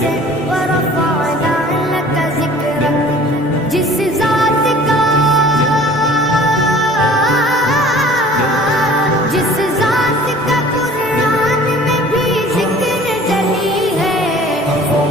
से वरफ़अना लक ज़िक्रक, जिस ज़ात का कुरान में भी ज़िक्र जली है, वो